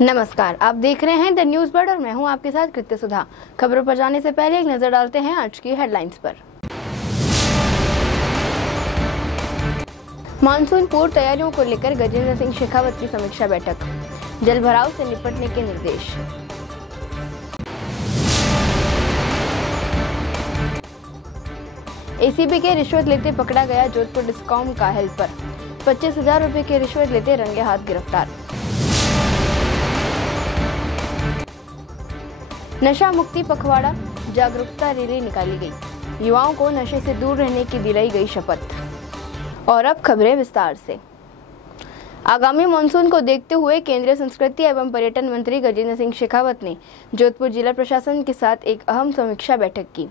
नमस्कार, आप देख रहे हैं द न्यूज बर्ड और मैं हूं आपके साथ कृत्य सुधा। खबरों पर जाने से पहले एक नजर डालते हैं आज की हेडलाइंस पर। मानसून पूर्व तैयारियों को लेकर गजेंद्र सिंह शेखावत की समीक्षा बैठक, जल भराव से निपटने के निर्देश। एसीबी के रिश्वत लेते पकड़ा गया जोधपुर डिस्कॉम का हेल्पर, 25,000 रुपए की रिश्वत लेते रंगे हाथ गिरफ्तार। नशा मुक्ति पखवाड़ा जागरूकता रैली निकाली गई, युवाओं को नशे से दूर रहने की दिलाई गई शपथ। और अब खबरें विस्तार से। आगामी मानसून को देखते हुए केंद्रीय संस्कृति एवं पर्यटन मंत्री गजेंद्र सिंह शेखावत ने जोधपुर जिला प्रशासन के साथ एक अहम समीक्षा बैठक की।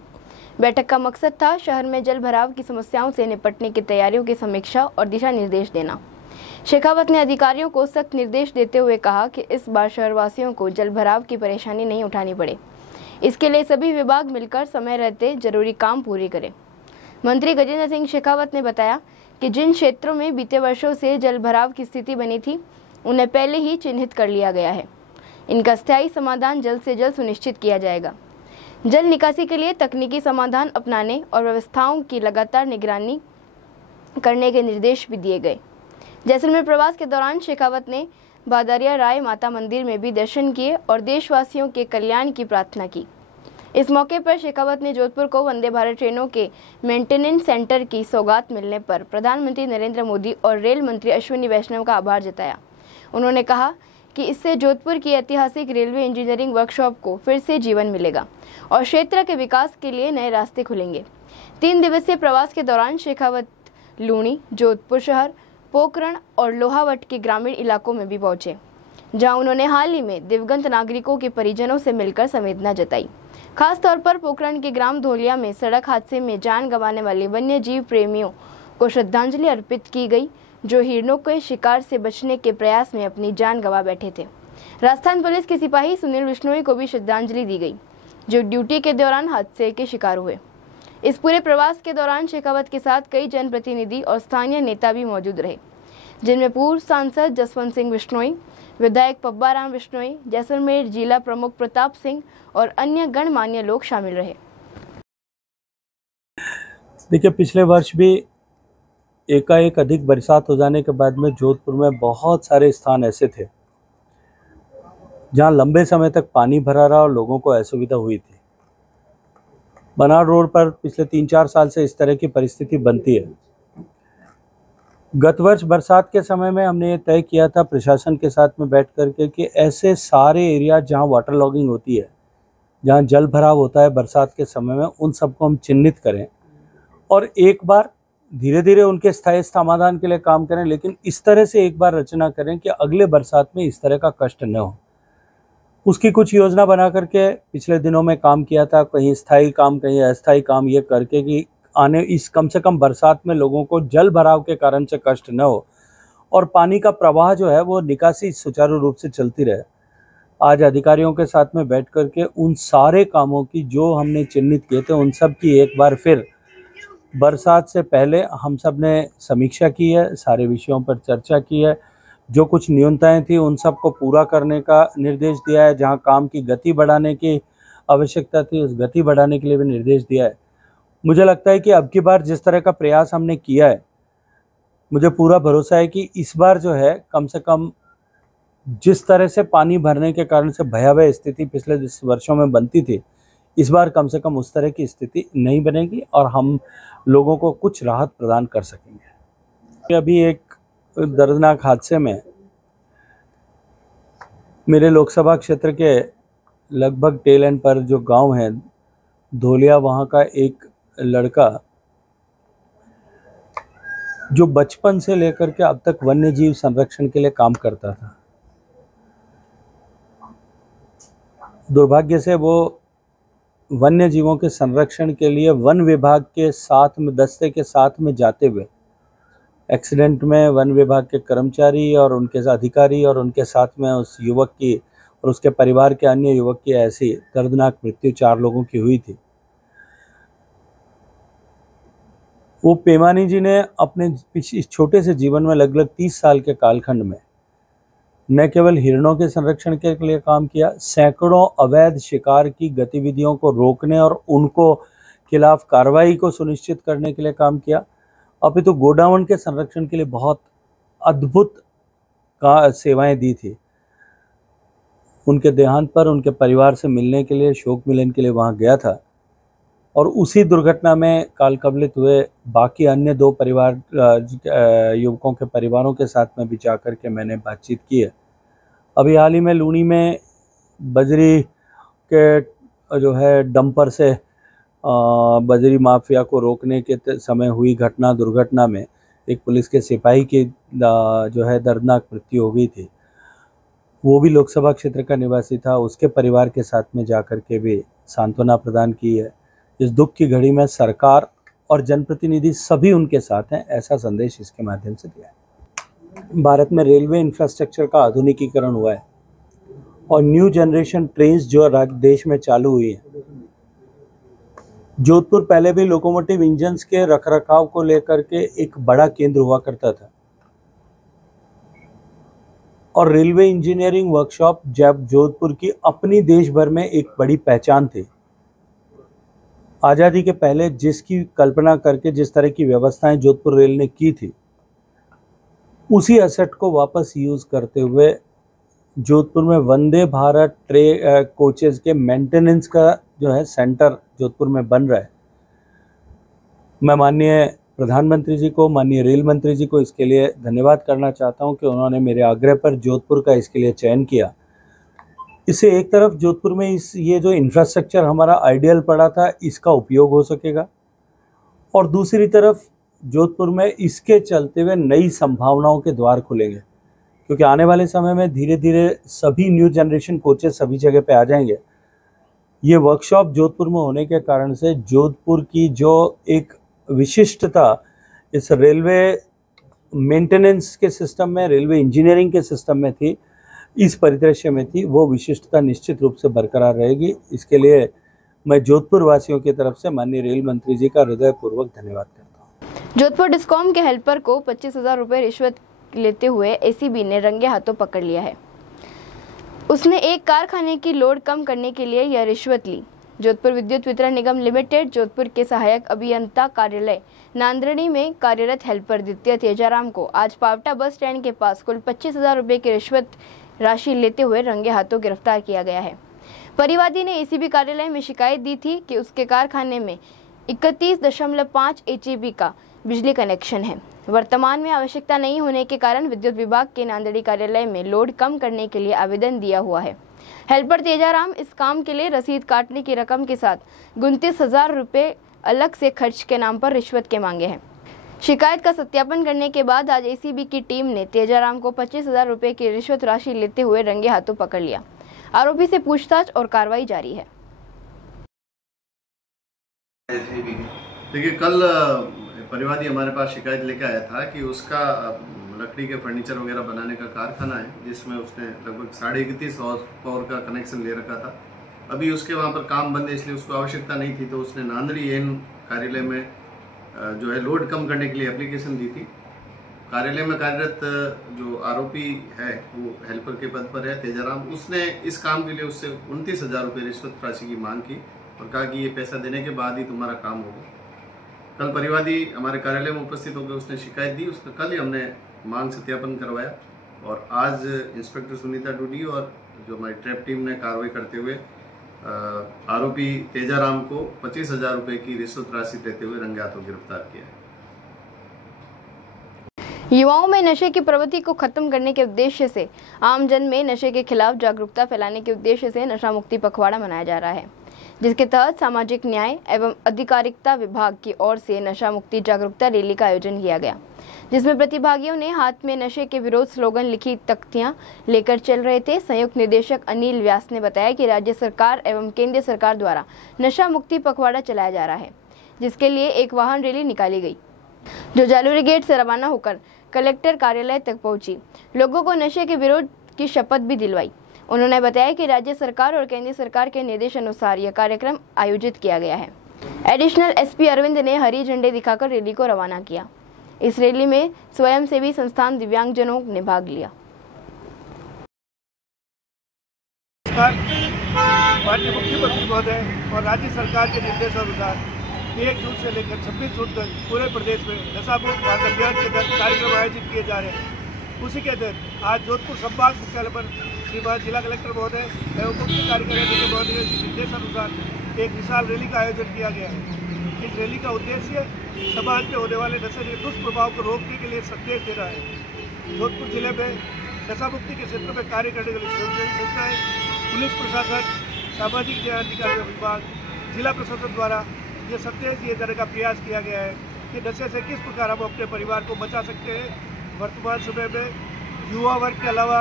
बैठक का मकसद था शहर में जल भराव की समस्याओं से निपटने की तैयारियों की समीक्षा और दिशा निर्देश देना। शेखावत ने अधिकारियों को सख्त निर्देश देते हुए कहा कि इस बार शहरवासियों को जल भराव की परेशानी नहीं उठानी पड़े। इसके लिए सभी विभाग मिलकर समय रहते जरूरी काम पूरे करें। मंत्री गजेंद्र सिंह शेखावत ने बताया कि जिन क्षेत्रों में बीते वर्षों से जल भराव की स्थिति बनी थी, उन्हें पहले ही चिन्हित कर लिया गया है। इनका स्थायी समाधान जल्द से जल्द सुनिश्चित किया जाएगा। जल निकासी के लिए तकनीकी समाधान अपनाने और व्यवस्थाओं की लगातार निगरानी करने के निर्देश भी दिए गए। जैसलमेर प्रवास के दौरान शेखावत ने बादारिया राय माता मंदिर में भी दर्शन किए और देशवासियों के कल्याण की प्रार्थना की। इस मौके पर शेखावत ने जोधपुर को वंदे भारत ट्रेनों के मेंटेनेंस सेंटर की सौगात मिलने पर प्रधानमंत्री नरेंद्र मोदी और रेल मंत्री अश्विनी वैष्णव का आभार जताया। उन्होंने कहा कि इससे जोधपुर की ऐतिहासिक रेलवे इंजीनियरिंग वर्कशॉप को फिर से जीवन मिलेगा और क्षेत्र के विकास के लिए नए रास्ते खुलेंगे। 3 दिवसीय प्रवास के दौरान शेखावत लूणी, जोधपुर शहर, पोखरण और लोहावट के ग्रामीण इलाकों में भी पहुंचे, जहां उन्होंने हाल ही में दिवंगत नागरिकों के परिजनों से मिलकर संवेदना जताई। खास तौर पर पोखरण के ग्राम धोलिया में सड़क हादसे में जान गंवाने वाले वन्य जीव प्रेमियों को श्रद्धांजलि अर्पित की गई, जो हिरणों के शिकार से बचने के प्रयास में अपनी जान गंवा बैठे थे। राजस्थान पुलिस के सिपाही सुनील बिश्नोई को भी श्रद्धांजलि दी गई, जो ड्यूटी के दौरान हादसे के शिकार हुए। इस पूरे प्रवास के दौरान शेखावत के साथ कई जनप्रतिनिधि और स्थानीय नेता भी मौजूद रहे, जिनमें पूर्व सांसद जसवंत सिंह बिश्नोई, विधायक पब्बाराम बिश्नोई, जैसलमेर जिला प्रमुख प्रताप सिंह और अन्य गणमान्य लोग शामिल रहे। देखिए, पिछले वर्ष भी एकाएक अधिक बरसात हो जाने के बाद में जोधपुर में बहुत सारे स्थान ऐसे थे जहां लंबे समय तक पानी भरा रहा और लोगों को असुविधा हुई थी। बनाड़ रोड पर पिछले 3-4 साल से इस तरह की परिस्थिति बनती है। गत वर्ष बरसात के समय में हमने ये तय किया था प्रशासन के साथ में बैठ करके कि ऐसे सारे एरिया जहां वाटर लॉगिंग होती है, जहां जल भराव होता है बरसात के समय में, उन सबको हम चिन्हित करें और एक बार धीरे धीरे उनके स्थायी समाधान के लिए काम करें, लेकिन इस तरह से एक बार रचना करें कि अगले बरसात में इस तरह का कष्ट न हो। उसकी कुछ योजना बना करके पिछले दिनों में काम किया था, कहीं स्थायी काम कहीं अस्थायी काम, ये करके कि आने इस कम से कम बरसात में लोगों को जल भराव के कारण से कष्ट न हो और पानी का प्रवाह जो है वो निकासी सुचारू रूप से चलती रहे। आज अधिकारियों के साथ में बैठ करके उन सारे कामों की जो हमने चिन्हित किए थे, उन सब की एक बार फिर बरसात से पहले हम सब ने समीक्षा की है, सारे विषयों पर चर्चा की है। जो कुछ न्यूनताएं थी उन सब को पूरा करने का निर्देश दिया है। जहां काम की गति बढ़ाने की आवश्यकता थी, उस गति बढ़ाने के लिए भी निर्देश दिया है। मुझे लगता है कि अब की बार जिस तरह का प्रयास हमने किया है, मुझे पूरा भरोसा है कि इस बार जो है कम से कम जिस तरह से पानी भरने के कारण से भयावह स्थिति पिछले वर्षों में बनती थी, इस बार कम से कम उस तरह की स्थिति नहीं बनेगी और हम लोगों को कुछ राहत प्रदान कर सकेंगे। अभी एक दर्दनाक हादसे में मेरे लोकसभा क्षेत्र के लगभग टेल एंड पर जो गांव है धोलिया, वहाँ का एक लड़का जो बचपन से लेकर के अब तक वन्य जीव संरक्षण के लिए काम करता था, दुर्भाग्य से वो वन्य जीवों के संरक्षण के लिए वन विभाग के साथ में दस्ते के साथ में जाते हुए एक्सीडेंट में वन विभाग के कर्मचारी और उनके अधिकारी और उनके साथ में उस युवक की और उसके परिवार के अन्य युवक की ऐसी दर्दनाक मृत्यु 4 लोगों की हुई थी। वो पेमानी जी ने अपने इस छोटे से जीवन में लगभग 30 साल के कालखंड में न केवल हिरणों के संरक्षण के लिए काम किया, सैकड़ों अवैध शिकार की गतिविधियों को रोकने और उनको खिलाफ कार्रवाई को सुनिश्चित करने के लिए काम किया। अपितु गोडाउन के संरक्षण के लिए बहुत अद्भुत सेवाएं दी थी। उनके देहांत पर उनके परिवार से मिलने के लिए, शोक मिलन के लिए वहां गया था और उसी दुर्घटना में काल कवलित हुए बाकी अन्य 2 परिवार युवकों के परिवारों के साथ में भी जाकर के मैंने बातचीत की है। अभी हाल ही में लूनी में बजरी के जो है डंपर से बजरी माफिया को रोकने के समय हुई दुर्घटना में एक पुलिस के सिपाही की जो है दर्दनाक मृत्यु हो गई थी। वो भी लोकसभा क्षेत्र का निवासी था। उसके परिवार के साथ में जाकर के भी सांत्वना प्रदान की है। इस दुख की घड़ी में सरकार और जनप्रतिनिधि सभी उनके साथ हैं, ऐसा संदेश इसके माध्यम से दिया है। भारत में रेलवे इंफ्रास्ट्रक्चर का आधुनिकीकरण हुआ है और न्यू जनरेशन ट्रेन्स जो देश में चालू हुई हैं। जोधपुर पहले भी लोकोमोटिव इंजन्स के रखरखाव को लेकर के एक बड़ा केंद्र हुआ करता था और रेलवे इंजीनियरिंग वर्कशॉप जब जोधपुर की अपनी देश भर में एक बड़ी पहचान थी। आज़ादी के पहले जिसकी कल्पना करके जिस तरह की व्यवस्थाएं जोधपुर रेल ने की थी, उसी एसेट को वापस यूज करते हुए जोधपुर में वंदे भारत कोचेज के मेंटेनेंस का जो है सेंटर जोधपुर में बन रहा है। मैं माननीय प्रधानमंत्री जी को, माननीय रेल मंत्री जी को इसके लिए धन्यवाद करना चाहता हूं कि उन्होंने मेरे आग्रह पर जोधपुर का इसके लिए चयन किया। इससे एक तरफ जोधपुर में ये जो इंफ्रास्ट्रक्चर हमारा आइडियल पड़ा था, इसका उपयोग हो सकेगा और दूसरी तरफ जोधपुर में इसके चलते हुए नई संभावनाओं के द्वार खुलेंगे, क्योंकि आने वाले समय में धीरे धीरे सभी न्यू जनरेशन कोचेस सभी जगह पे आ जाएंगे। ये वर्कशॉप जोधपुर में होने के कारण से जोधपुर की जो एक विशिष्टता इस रेलवे मेंटेनेंस के सिस्टम में, रेलवे इंजीनियरिंग के सिस्टम में थी, इस परिदृश्य में थी, वो विशिष्टता निश्चित रूप से बरकरार रहेगी। इसके लिए मैं जोधपुर वासियों की तरफ से माननीय रेल मंत्री जी का हृदयपूर्वक धन्यवाद करता हूँ। जोधपुर डिस्कॉम के हेल्पर को 25,000 रुपये रिश्वत लेते हुए एसीबी ने रंगे हाथों पकड़ लिया है। उसने एक कारखाने की लोड कम करने के लिए यह रिश्वत ली। जोधपुर विद्युत वितरण निगम लिमिटेड जोधपुर के सहायक अभियंता कार्यालय नांदरणी में कार्यरत हेल्पर द्वितीय तेजाराम को आज पावटा बस स्टैंड के पास कुल 25,000 रुपये की रिश्वत राशि लेते हुए रंगे हाथों गिरफ्तार किया गया है। परिवादी ने एसीबी कार्यालय में शिकायत दी थी कि उसके कारखाने में 31.5 HEB का बिजली कनेक्शन है। वर्तमान में आवश्यकता नहीं होने के कारण विद्युत विभाग के नांदेड़ी कार्यालय में लोड कम करने के लिए आवेदन दिया हुआ है। हेल्पर तेजाराम इस काम के लिए रसीद काटने की रकम के साथ 29,000 रुपये अलग से खर्च के नाम पर रिश्वत के मांगे हैं। शिकायत का सत्यापन करने के बाद आज एसीबी की टीम ने तेजाराम को 25,000 रुपये की रिश्वत राशि लेते हुए रंगे हाथों पकड़ लिया। आरोपी से पूछताछ और कार्रवाई जारी है। देखिए, कल परिवादी हमारे पास शिकायत लेकर आया था कि उसका लकड़ी के फर्नीचर वगैरह बनाने का कारखाना है, जिसमें उसने लगभग 31.5 हॉर्स पावर का कनेक्शन ले रखा था। अभी उसके वहाँ पर काम बंद है, इसलिए उसको आवश्यकता नहीं थी, तो उसने नांदड़ी एन कार्यालय में जो है लोड कम करने के लिए एप्लीकेशन दी थी। कार्यालय में कार्यरत जो आरोपी है वो हेल्पर के पद पर है, तेजाराम। उसने इस काम के लिए उससे 29,000 रुपये रिश्वत राशि की मांग की और कहा कि ये पैसा देने के बाद ही तुम्हारा काम होगा। कल परिवादी हमारे कार्यालय में उपस्थित होकर उसने शिकायत दी। उसका कल ही हमने मांग सत्यापन करवाया और आज इंस्पेक्टर सुनीता डूडी और जो हमारी ट्रैप टीम ने कार्रवाई करते हुए आरोपी तेजाराम को 25,000 रुपये की रिश्वत राशि देते हुए रंगे हाथों गिरफ्तार किया है। युवाओं में नशे की प्रवृत्ति को खत्म करने के उद्देश्य से आमजन में नशे के खिलाफ जागरूकता फैलाने के उद्देश्य से नशा मुक्ति पखवाड़ा मनाया जा रहा है, जिसके तहत सामाजिक न्याय एवं अधिकारिता विभाग की ओर से नशा मुक्ति जागरूकता रैली का आयोजन किया गया, जिसमें प्रतिभागियों ने हाथ में नशे के विरोध स्लोगन लिखी तख्तियां लेकर चल रहे थे। संयुक्त निदेशक अनिल व्यास ने बताया कि राज्य सरकार एवं केंद्र सरकार द्वारा नशा मुक्ति पखवाड़ा चलाया जा रहा है, जिसके लिए एक वाहन रैली निकाली गई, जो जालूरी गेट से रवाना होकर कलेक्टर कार्यालय तक पहुंची। लोगों को नशे के विरोध की शपथ भी दिलवाई। उन्होंने बताया कि राज्य सरकार और केंद्र सरकार के निर्देश अनुसार यह कार्यक्रम आयोजित किया गया है। एडिशनल एसपी अरविंद ने हरी झंडे दिखाकर रैली को रवाना किया। इस रैली में स्वयंसेवी संस्थान दिव्यांगजनों ने भाग लिया। माननीय मुख्यमंत्री महोदय और राज्य सरकार के निर्देशानुसार 1 जून से लेकर 26 जून तक पूरे प्रदेश में नशामुक्त भारत अभियान के तहत कार्यक्रम आयोजित किए जा रहे हैं। उसी के तहत आज जोधपुर संभाग मुख्यालय पर श्रीमान जिला कलेक्टर महोदय एवं मुख्य कार्यकारी अधिकारी महोदय के निर्देशानुसार एक विशाल रैली का आयोजन किया गया है। इस रैली का उद्देश्य समाज में होने वाले नशे के दुष्प्रभाव को रोकने के लिए संदेश देना है। जोधपुर जिले में नशा मुक्ति के क्षेत्र में कार्य करने के लिए स्वयंसेवी संस्थाएं, पुलिस प्रशासन, सामाजिक न्याय अधिकारी विभाग, जिला प्रशासन द्वारा ये संदेश दिए जाने का प्रयास किया गया है कि नशे से किस प्रकार हम अपने परिवार को बचा सकते हैं। वर्तमान समय में युवा वर्ग के अलावा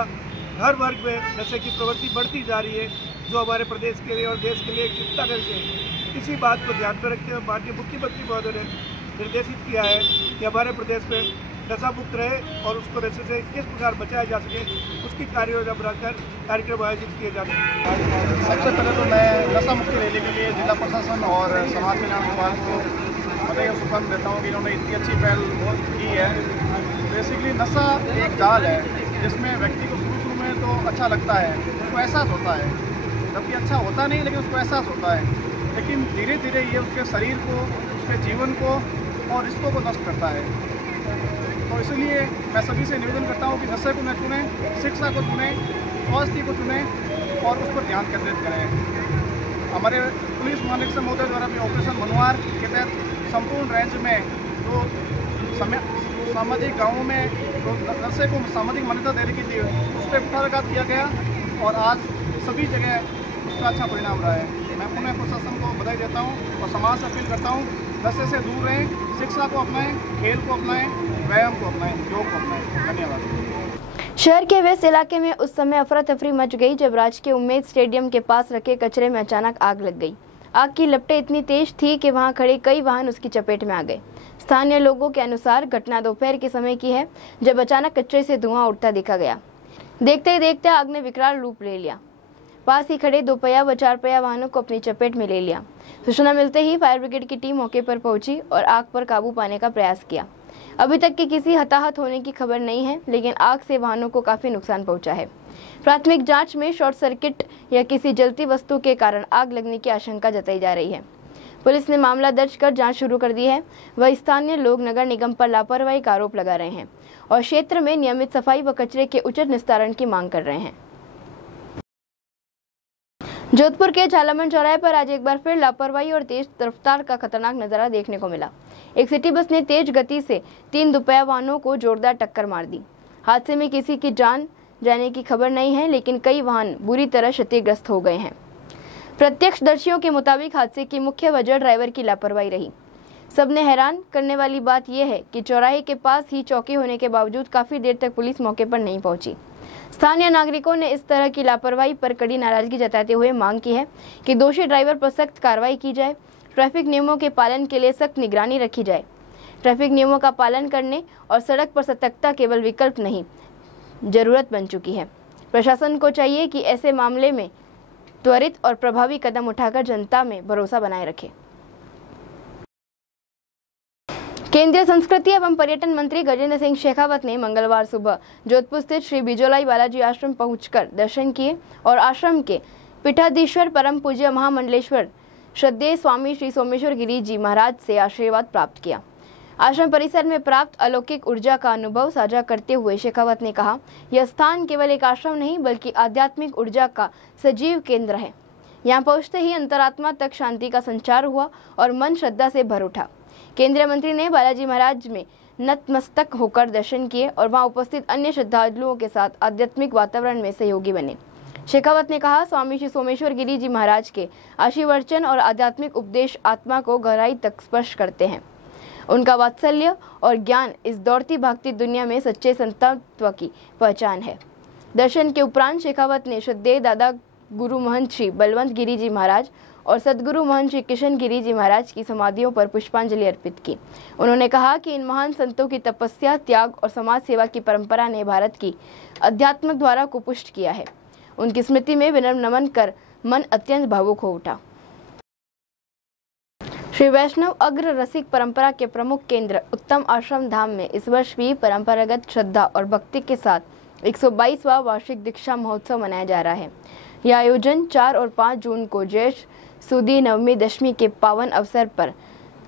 हर वर्ग में नशे की प्रवृत्ति बढ़ती जा रही है, जो हमारे प्रदेश के लिए और देश के लिए एक चिंता का विषय है। इसी बात को ध्यान में रखते हुए माननीय मुख्यमंत्री महोदय ने निर्देशित किया है कि हमारे प्रदेश में नशा मुक्त रहे और उसको नशे से किस प्रकार बचाया जा सके, उसकी कार्य योजना बनाकर कार्यक्रम आयोजित किए जाते हैं। सबसे पहले तो मैं नशा मुक्ति रैली के लिए जिला प्रशासन और समाज कल्याण विभाग को बधाई और शुभकामनाएं देता हूँ कि इन्होंने इतनी अच्छी पहल की है। बेसिकली नशा एक जाल है जिसमें व्यक्ति को शुरू में तो अच्छा लगता है, उसको एहसास होता है, जबकि अच्छा होता नहीं लेकिन उसको एहसास होता है, लेकिन धीरे धीरे ये उसके शरीर को, उसके जीवन को और रिश्तों को नष्ट करता है। तो इसलिए मैं सभी से निवेदन करता हूँ कि नशे को न चुनें, शिक्षा को चुनें, स्वास्थ्य को चुनें और उस पर ध्यान केंद्रित करें। हमारे पुलिस महानिरीक्षक महोदय द्वारा भी ऑपरेशन मनवार के तहत संपूर्ण रेंज में जो सामाजिक गाँवों में जो नशे को सामाजिक मान्यता देने की थी उस पर कुठाराघात किया गया और आज सभी जगह उसका अच्छा परिणाम रहा है। मैं पुनः प्रशासन को बधाई देता हूँ और समाज से अपील करता हूँ नशे से दूर रहें, शिक्षा को अपनाएं, खेल को अपनाएं, व्यायाम को अपनाएं, योग को अपनाएं। धन्यवाद। शहर के वेस्ट इलाके में उस समय अफरा तफरी मच गई जब राजकीय उम्मेद स्टेडियम के पास रखे कचरे में अचानक आग लग गई। आग की लपटें इतनी तेज थी कि वहां खड़े कई वाहन उसकी चपेट में आ गए। स्थानीय लोगों के अनुसार घटना दोपहर के समय की है, जब अचानक कचरे से धुआं उठता देखा गया। देखते ही देखते आग ने विकराल रूप ले लिया, पास ही खड़े 2 पहिया व 4 पहिया वाहनों को अपनी चपेट में ले लिया। सूचना मिलते ही फायर ब्रिगेड की टीम मौके पर पहुंची और आग पर काबू पाने का प्रयास किया। अभी तक की किसी हताहत होने की खबर नहीं है, लेकिन आग से वाहनों को काफी नुकसान पहुंचा है। प्राथमिक जांच में शॉर्ट सर्किट या किसी जलती वस्तु के कारण आग लगने की आशंका जताई जा रही है। पुलिस ने मामला दर्ज कर जांच शुरू कर दी है। वह स्थानीय लोग नगर निगम पर लापरवाही का आरोप लगा रहे हैं और क्षेत्र में नियमित सफाई व कचरे के उचित निस्तारण की मांग कर रहे हैं। जोधपुर के झालामन चौराहे पर आज एक बार फिर लापरवाही और तेज रफ्तार का खतरनाक नजारा देखने को मिला। एक सिटी बस ने तेज गति से 3 दोपहिया वाहनों को जोरदार टक्कर मार दी। हादसे में किसी की जान जाने की खबर नहीं है, लेकिन कई वाहन बुरी तरह क्षतिग्रस्त हो गए हैं। प्रत्यक्षदर्शियों के मुताबिक हादसे की मुख्य वजह ड्राइवर की लापरवाही रही। सबने हैरान करने वाली बात यह है कि चौराहे के पास ही चौकी होने के बावजूद काफी देर तक पुलिस मौके पर नहीं पहुंची। स्थानीय नागरिकों ने इस तरह की लापरवाही पर कड़ी नाराजगी जताते हुए मांग की है कि दोषी ड्राइवर पर सख्त कार्रवाई की जाए। ट्रैफिक नियमों के पालन के लिए सख्त निगरानी रखी जाए। ट्रैफिक नियमों का पालन करने और सड़क पर सतर्कता केवल विकल्प नहीं, जरूरत बन चुकी है। प्रशासन को चाहिए कि ऐसे मामले में त्वरित और प्रभावी कदम उठाकर जनता में भरोसा बनाए रखे। केंद्रीय संस्कृति एवं पर्यटन मंत्री गजेंद्र सिंह शेखावत ने मंगलवार सुबह जोधपुर स्थित श्री बिजोलाई बालाजी आश्रम पहुंचकर दर्शन किए और आश्रम के पीठाधीश्वर परम पूज्य महामंडलेश्वर श्रद्धेय स्वामी श्री सोमेश्वर गिरी जी महाराज से आशीर्वाद प्राप्त किया। आश्रम परिसर में प्राप्त अलौकिक ऊर्जा का अनुभव साझा करते हुए शेखावत ने कहा, यह स्थान केवल एक आश्रम नहीं बल्कि आध्यात्मिक ऊर्जा का सजीव केंद्र है। यहाँ पहुंचते ही अंतरात्मा तक शांति का संचार हुआ और मन श्रद्धा से भर उठा। केंद्रीय मंत्री ने बालाजी महाराज में नतमस्तक होकर दर्शन किए और वहां उपस्थित अन्य श्रद्धालुओं के साथ आध्यात्मिक वातावरण में सहयोगी बने। शेखावत ने कहा, स्वामी श्री सोमेश्वर गिरी जी महाराज के आशीर्वचन और आध्यात्मिक उपदेश आत्मा को गहराई तक स्पर्श करते हैं। उनका वात्सल्य और ज्ञान इस दौड़ती भागती दुनिया में सच्चे संतत्व की पहचान है। दर्शन के उपरांत शेखावत ने श्रद्धेय दादा गुरु महंत श्री बलवंत गिरी जी महाराज और सदगुरु महंत श्री किशन गिरी जी महाराज की समाधियों पर पुष्पांजलि अर्पित की। उन्होंने कहा कि इन महान संतों की तपस्या, त्याग और समाज सेवा की परंपरा ने भारत की आध्यात्मिक धारा को पुष्ट किया है। उनकी स्मृति में विनम्र नमन कर मन अत्यंत भावुक हो उठा। श्री वैष्णव अग्र रसिक परंपरा के प्रमुख केंद्र उत्तम आश्रम धाम में इस वर्ष भी परंपरागत श्रद्धा और भक्ति के साथ 122वां वार्षिक दीक्षा महोत्सव मनाया जा रहा है। यह आयोजन 4 और 5 जून को ज्येष्ठ सुदी नवमी दशमी के पावन अवसर पर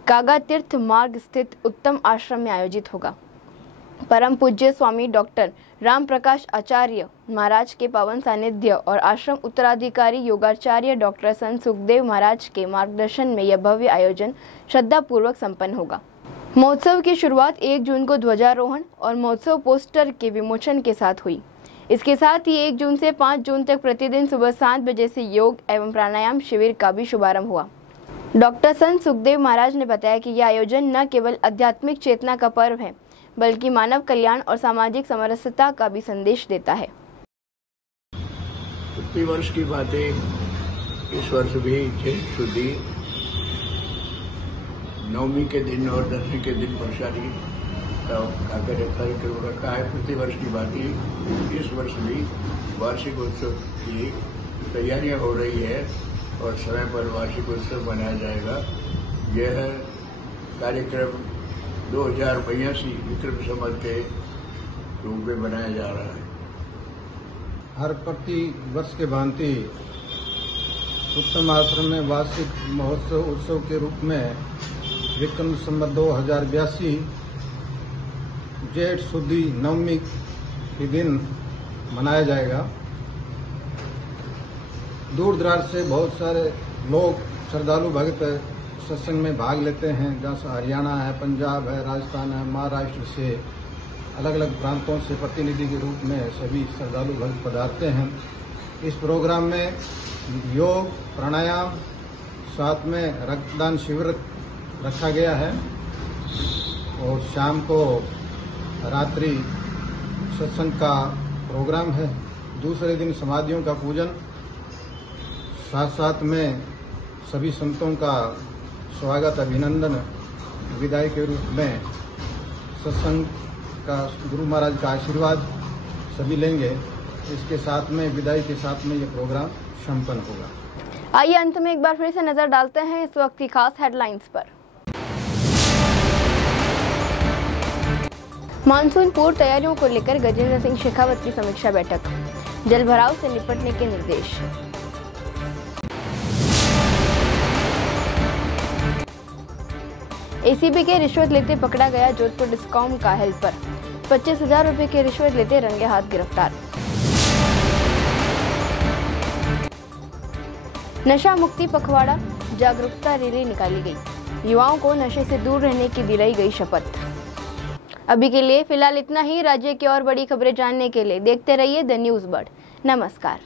कागा तीर्थ मार्ग स्थित उत्तम आश्रम में आयोजित होगा। परम पूज्य स्वामी डॉक्टर राम प्रकाश आचार्य महाराज के पावन सानिध्य और आश्रम उत्तराधिकारी योगाचार्य डॉक्टर संत सुखदेव महाराज के मार्गदर्शन में यह भव्य आयोजन श्रद्धापूर्वक संपन्न होगा। महोत्सव की शुरुआत 1 जून को ध्वजारोहण और महोत्सव पोस्टर के विमोचन के साथ हुई। इसके साथ ही 1 जून से 5 जून तक प्रतिदिन सुबह 7 बजे से योग एवं प्राणायाम शिविर का भी शुभारंभ हुआ। डॉक्टर संत सुखदेव महाराज ने बताया कि यह आयोजन न केवल आध्यात्मिक चेतना का पर्व है, बल्कि मानव कल्याण और सामाजिक समरसता का भी संदेश देता है। प्रति वर्ष की बातें इस वर्ष भी ज्येष्ठ शुद्धि नवमी के दिन और दशमी के दिन प्रसादी का कार्यक्रम रखा है। प्रति वर्ष की बातें इस वर्ष भी वार्षिक उत्सव की तैयारियां हो रही है और समय पर वार्षिक उत्सव मनाया जाएगा। यह कार्यक्रम 2082 विक्रम संवत के रूप में बनाया जा रहा है। हर प्रति वर्ष के भांति उत्तम आश्रम में वार्षिक महोत्सव उत्सव के रूप में विक्रम संवत 2082 ज्येष्ठ शुद्धि नवमी के दिन मनाया जाएगा। दूर दराज से बहुत सारे लोग श्रद्धालु भक्त सत्संग में भाग लेते हैं, जैसे हरियाणा है, पंजाब है, राजस्थान है, महाराष्ट्र से अलग अलग प्रांतों से प्रतिनिधि के रूप में सभी श्रद्धालु भक्त पधारते हैं। इस प्रोग्राम में योग, प्राणायाम, साथ में रक्तदान शिविर रखा गया है और शाम को रात्रि सत्संग का प्रोग्राम है। दूसरे दिन समाधियों का पूजन, साथ साथ में सभी संतों का स्वागत, अभिनंदन, विदाई के रूप में सत्संग का गुरु महाराज का आशीर्वाद सभी लेंगे। इसके साथ में विदाई के साथ में ये प्रोग्राम संपन्न होगा। आइए अंत में एक बार फिर से नजर डालते हैं इस वक्त की खास हेडलाइंस पर। मानसून पूर्व तैयारियों को लेकर गजेंद्र सिंह शेखावत की समीक्षा बैठक, जल भराव से निपटने के निर्देश। एसीबी के रिश्वत लेते पकड़ा गया जोधपुर डिस्कॉम का हेल्पर, 25,000 रुपए की रिश्वत लेते रंगे हाथ गिरफ्तार। नशा मुक्ति पखवाड़ा जागरूकता रैली निकाली गई, युवाओं को नशे से दूर रहने की दिलाई गई शपथ। अभी के लिए फिलहाल इतना ही। राज्य की और बड़ी खबरें जानने के लिए देखते रहिए द न्यूज़ बर्ड। नमस्कार।